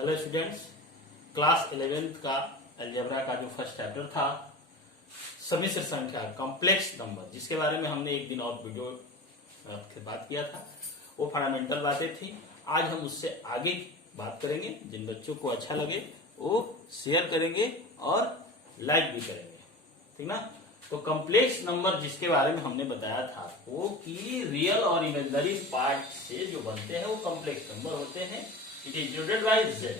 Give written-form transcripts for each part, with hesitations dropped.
Hello students, class 11th का algebra का जो फर्स्ट चैप्टर था समिश्र संख्या कॉम्प्लेक्स नंबर, जिसके बारे में हमने एक दिन और वीडियो से बात किया था, वो फंडामेंटल बातें थी। आज हम उससे आगे बात करेंगे। जिन बच्चों को अच्छा लगे वो शेयर करेंगे और लाइक भी करेंगे, ठीक ना। तो कॉम्प्लेक्स नंबर जिसके बारे में हमने बताया था वो कि रियल और इमेजिनरी पार्ट से जो बनते हैं वो कॉम्प्लेक्स नंबर होते हैं। It is denoted bye z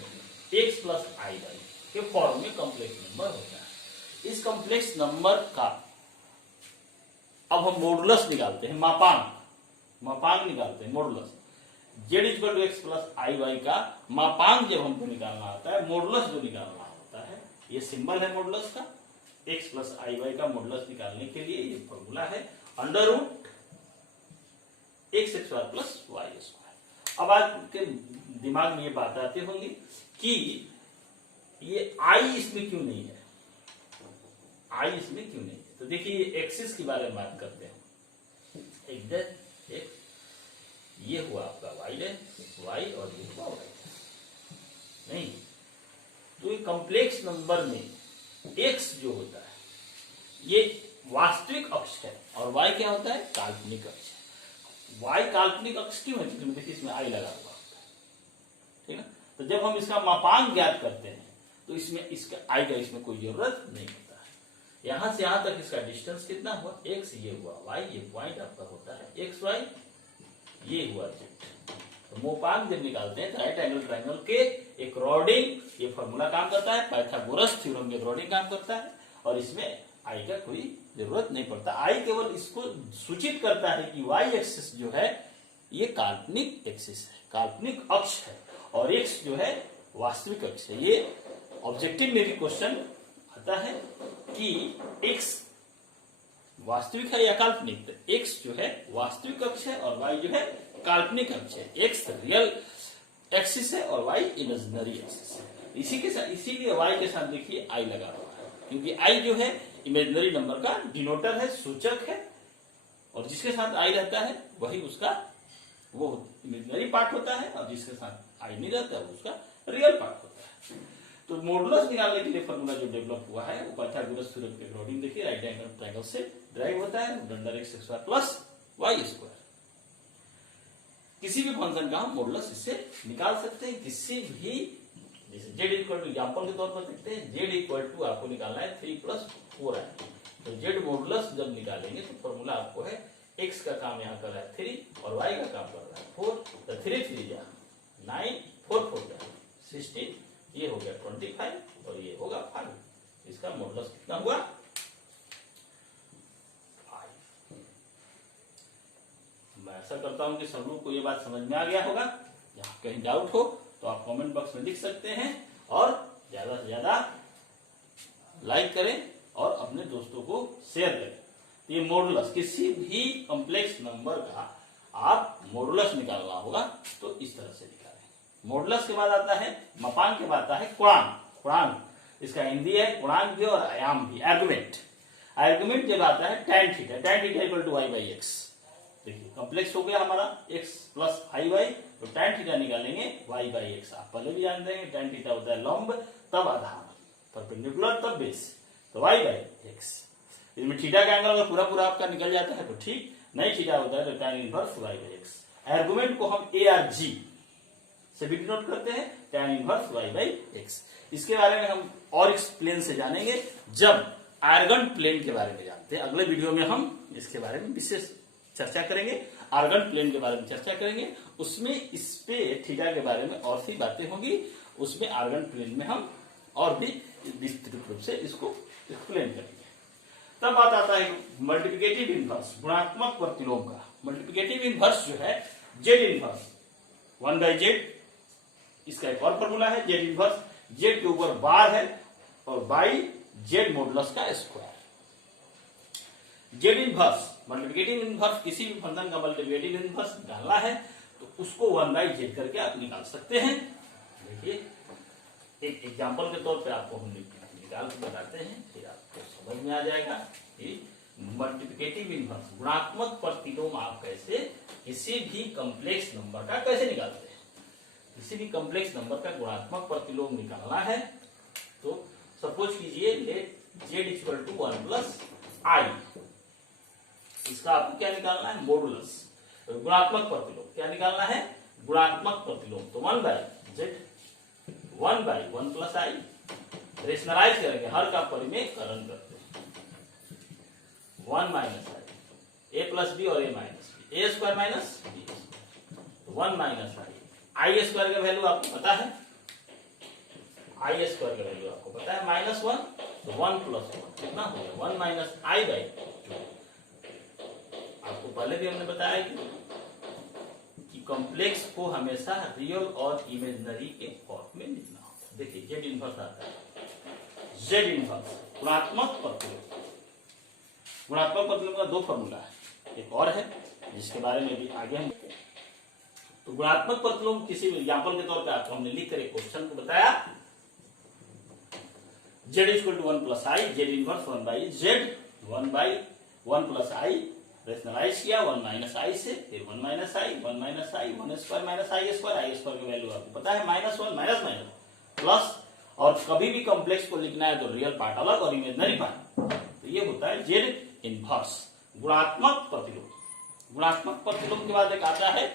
x plus i y के फॉर्म में कॉम्प्लेक्स नंबर होता है। इस कॉम्प्लेक्स नंबर का अब हम मॉडुलस निकालते हैं, मापांक निकालते हैं। Modulus z equal to x plus i y का मापांक जब हमको निकालना आता है, मॉडुलस जो निकालना होता है, ये सिंबल है मॉडुलस का। x प्लस आई वाई का मॉडुलस निकालने के लिए ये फॉर्मूला है under root x square plus y square. अब आपके दिमाग में ये बात आती होंगी कि ये i इसमें क्यों नहीं है, i इसमें क्यों नहीं है। तो देखिए एक्सिस के बारे में बात करते हैं। ये हुआ आपका y है, y और ये हुआ y नहीं। तो ये कॉम्प्लेक्स नंबर में x जो होता है ये वास्तविक अक्ष है और y क्या होता है, काल्पनिक अक्ष है। y काल्पनिक अक्ष क्यों है, क्योंकि देखिए इसमें i लगा हुआ होता है, ठीक है। तो जब हम इसका मापांक ज्ञात करते हैं तो इसमें इसका i का इसमें कोई जरूरत नहीं होता है। यहां से यहां तक इसका डिस्टेंस कितना हुआ, x ये हुआ, y ये पॉइंट आपका होता है x y, ये हुआ z। तो मापांक जब निकालते हैं राइट एंगल ट्रायंगल के एकॉर्डिंग ये फॉर्मूला काम करता है, पाइथागोरस थ्योरम के अकॉर्डिंग काम करता है और इसमें i का कोई जरूरत नहीं पड़ता। i केवल इसको सूचित करता है कि y एक्सिस जो है ये काल्पनिक एक्सिस है, काल्पनिक अक्ष है, और x जो है वास्तविक अक्ष है। ये ऑब्जेक्टिव में भी क्वेश्चन आता है कि x वास्तविक है या काल्पनिक। तो x जो है वास्तविक अक्ष है और y जो है काल्पनिक अक्ष है। x रियल एक्सिस है और y इमेजिनरी एक्सिस है। इसी के साथ, इसीलिए y के साथ देखिए i लगा हुआ है, क्योंकि i जो है इमेजिनरी नंबर का डिनोटर है, सूचक है, और जिसके साथ i रहता है वही उसका वो इमेजिनरी पार्ट होता है, और जिसके साथ i नहीं रहता है वो उसका रियल पार्ट होता है। तो मॉडुलस निकालने के लिए फॉर्मूला जो डेवलप हुआ है वो पाइथागोरस थ्योरम के अकॉर्डिंग देखिए राइट एंगल ट्रायंगल से ड्राइव होता है, under x square plus y square. किसी भी फंक्शन का हम मॉडुलस इससे निकाल सकते हैं, किसी भी, जैसे z इक्वल टू एग्जाम्पल के तौर पर देखते हैं, z इक्वल टू आपको निकालना है 3 प्लस 4i। तो z मॉडुलस जब निकालेंगे तो फॉर्मूला आपको है x का काम यहाँ कर रहा है 3 और y का काम कर रहा है 4। तो 3 3 जा 9, 4 4 जा 16, ये हो गया 25 और ये होगा 5। इसका मॉडुलस कितना हुआ, 5। मैं आशा करता हूं कि सब लोग को ये बात समझ में आ गया होगा। यहाँ कहीं डाउट हो तो आप कमेंट बॉक्स में लिख सकते हैं और ज्यादा से ज्यादा लाइक करें और अपने दोस्तों को शेयर करें। तो ये मॉडुलस, किसी भी कॉम्प्लेक्स नंबर का आप मॉडुलस निकालना होगा तो इस तरह से निकालें। मॉडुलस के बाद आता है मापांक, के बाद आता है गुणांक। इसका हिंदी है गुणांक भी और आयाम भी, आर्गुमेंट। आर्गुमेंट जब आता है tan theta equal to y by x. देखिए कॉम्प्लेक्स हो गया हमारा x प्लस आई वाई, तो tan थीटा निकालेंगे y बाई एक्स। आप पहले भी जानते हैं tan थीटा होता है लंब तब आधार, परपेंडिकुलर तब बेस, तो y बाई एक्स। इसमें थीटा का एंगल अगर पूरा आपका निकल जाता है तो ठीक, नहीं थीटा होता है तो tan inverse y by x. Argument को हम a आर जी से भी डिनोट करते हैं, tan inverse y by x. इसके बारे में हम और एक्सप्लेन से जानेंगे जब आर्गन प्लेन के बारे में जानते हैं। अगले वीडियो में हम इसके बारे में विशेष चर्चा करेंगे, आर्गन प्लेन के बारे में चर्चा करेंगे। उसमें इस पे थीटा के बारे में और सी बातें होंगी, उसमें आर्गन प्लेन में हम और भी विस्तृत रूप से इसको एक्सप्लेन करेंगे। तब बात आता है मल्टीप्लिकेटिव इनवर्स, गुणात्मक प्रतिलोम का। मल्टीप्लिकेटिव इनवर्स जो है जेड इनवर्स 1 बाई जेड, इसका एक और फॉर्मूला है। जेड इनवर्स जेड के ऊपर बार है और बाई जेड मॉडुलस का square. Z inverse multiplicative inverse, किसी भी फंक्शन का मल्टीप्लिकेटिव इनवर्स निकालना है तो उसको 1 बाई जेड करके आप निकाल सकते हैं। देखिए एक एग्जांपल के तौर पे आपको हम निकाल के बताते हैं, फिर आपको समझ में आ जाएगा कि मल्टीप्लिकेटिव इनवर्स गुणात्मक प्रतिलोम आप कैसे किसी भी कॉम्प्लेक्स नंबर का कैसे निकालते हैं। किसी भी कॉम्प्लेक्स नंबर का गुणात्मक प्रतिलोम निकालना है तो सपोज कीजिए let z equal to 1 plus i, इसका आपको क्या निकालना है, मॉडुलस, गुणात्मक प्रतिलोम। क्या निकालना है, गुणात्मक प्रतिलोम। तो 1 by z 1 by 1 plus i, rationalise करेंगे, हर का परिमेयकरण करते हैं, 1 minus i, a plus b और a minus b, a square minus b, 1 minus i square का वैल्यू आपको पता है, आई स्क्वायर का वैल्यू आपको पता है -1, तो 1 प्लस 1 कितना हो गया, 1 माइनस आई बाई 2। आपको पहले भी हमने बताया कि कॉम्प्लेक्स को हमेशा रियल और इमेजिनरी के फॉर्म में लिखना होता है। देखिए जेड इनवर्स आता है, जेड इनवर्स गुणात्मक प्रतिलोम। गुणात्मक प्रतिलोम का 2 फॉर्मूला है, एक और है जिसके बारे में भी आगे हम। तो गुणात्मक प्रतिलोम किसी एग्जाम्पल के तौर पे आपको हमने लिख कर एक क्वेश्चन को बताया, z equal to 1 plus i, z inverse 1 by z, 1 by 1 plus i, rationalise किया 1 माइनस आई से, फिर 1 minus i, 1 minus i, 1 square minus i square, i square की वैल्यू आपको पता है -1 माइनस माइनस प्लस। और कभी भी कॉम्प्लेक्स को लिखना है तो रियल पार्ट अलग और इमेजिनरी पार्ट, तो ये होता है जेड इनवर्स गुणात्मक प्रतिलोम। गुणात्मक प्रतिलोम के बाद एक आता है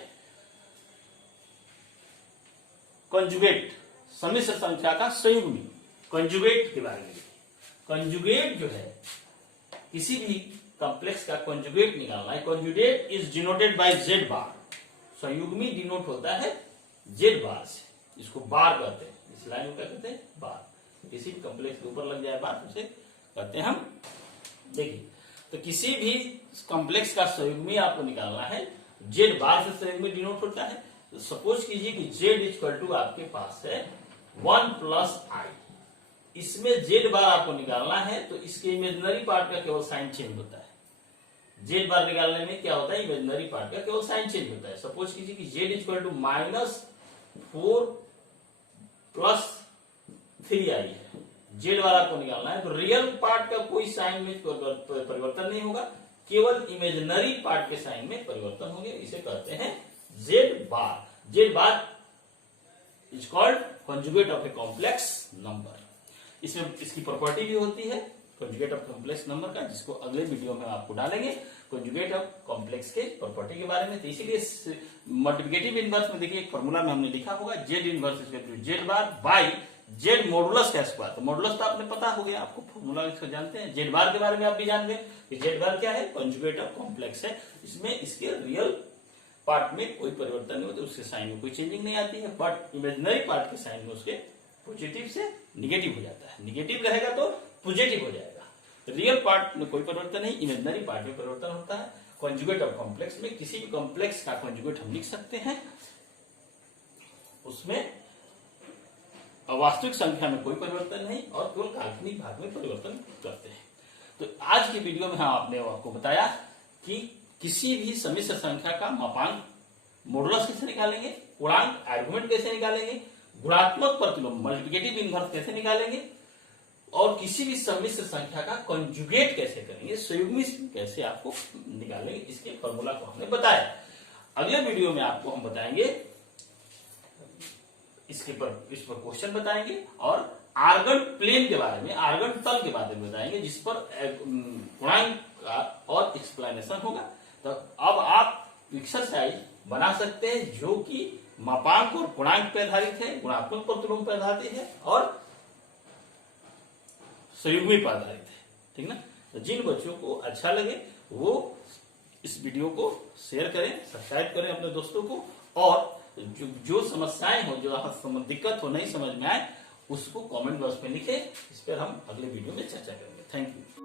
कंजुगेट, सम्मिश्र संख्या का संयुग्मी। कंजुगेट के बारे में, कंजुगेट जो है किसी भी कॉम्प्लेक्स का कंजुगेट निकालना है। Conjugate is denoted by Z bar, संयुग्मी डिनोट होता है जेड बार से, इसको बार कहते हैं, इस लाइन को क्या कहते हैं, बार। किसी भी कॉम्प्लेक्स के ऊपर लग जाए बार, उसे कहते हैं हम। देखिए तो किसी भी कॉम्प्लेक्स का संयुग्मी आपको निकालना है, जेड बार से संयुग्मी डिनोट होता है। तो सपोज कीजिए कि जेड इक्वल टू आपके पास है 1 प्लस आई, इसमें जेड बार आपको निकालना है तो इसके इमेजिनरी पार्ट का केवल साइन चेंज होता है। जेड बार निकालने में क्या होता है, इमेजिनरी पार्ट का केवल साइन चेंज होता है। सपोज कीजिए कि जेड इक्वल टू -4 प्लस 3 आई है, जेड बार आपको निकालना है, तो रियल पार्ट का कोई साइन में परिवर्तन नहीं होगा, केवल इमेजिनरी पार्ट के साइन में परिवर्तन होंगे, इसे कहते हैं Z bar. Z bar is called conjugate of a complex number. इसमें इसकी प्रॉपर्टी भी होती है कंजुगेट ऑफ कॉम्प्लेक्स नंबर का, जिसको अगले वीडियो में आपको डालेंगे कंजुगेट ऑफ कॉम्प्लेक्स के प्रॉपर्टी के बारे में। तो इसीलिए मल्टीप्लिकेटिव इनवर्स में देखिए एक फॉर्मूला में हमने लिखा होगा Z inverse Z bar by Z modulus का स्क्वायर। तो मॉडुलस तो आपने पता हो गया, आपको फॉर्मूला इसको जानते हैं। जेड बार के बारे में आप भी जान गए कि जेड बार क्या है, कंजुगेट ऑफ कॉम्प्लेक्स है, इसमें इसके रियल पार्ट में कोई परिवर्तन नहीं होता, उसके साइन में कोई चेंजिंग नहीं आती है, बट इमेजिनरी पार्ट के साइन में उसके पॉजिटिव से निगेटिव हो जाता है, निगेटिव रहेगा तो पॉजिटिव हो जाएगा। रियल पार्ट में कोई परिवर्तन नहीं, इमेजिनरी पार्ट में परिवर्तन होता है। कंजुगेट ऑफ कॉम्प्लेक्स में किसी भी कॉम्प्लेक्स का कंजुगेट हम लिख सकते हैं, उसमें वास्तविक संख्या में कोई परिवर्तन नहीं और केवल काल्पनिक भाग में परिवर्तन करते हैं। तो आज की वीडियो में हमने आपको बताया कि किसी भी सम्मिश्र संख्या का मापांक मॉडुलस कैसे निकालेंगे, पूर्णांक आर्गुमेंट कैसे निकालेंगे, गुणात्मक प्रतिलोम मल्टीप्लिकेटिव इनवर्स कैसे निकालेंगे, और किसी भी सम्मिश्र संख्या का कंजुगेट कैसे करेंगे, संयुग्मी कैसे आपको निकालेंगे, इसके फॉर्मूला को हमने बताया। अगले वीडियो में आपको हम बताएंगे इस पर क्वेश्चन बताएंगे और आर्गन प्लेन के बारे में, आर्गन तल के बारे में बताएंगे, जिस पर पूर्णांक का और एक्सप्लेनेशन होगा। तो अब आप एक्सरसाइज बना सकते हैं जो कि मापांक और पूर्णांक पर आधारित है, गुणात्मक प्रतिलोम पर आधारित है और संयुग्मी पर आधारित है, ठीक ना। तो जिन बच्चों को अच्छा लगे वो इस वीडियो को शेयर करें, सब्सक्राइब करें अपने दोस्तों को, और जो समस्याएं हो, जो दिक्कत हो, नहीं समझ में आए, उसको कमेंट बॉक्स में लिखें। इस पर हम अगले वीडियो में चर्चा करेंगे। Thank you.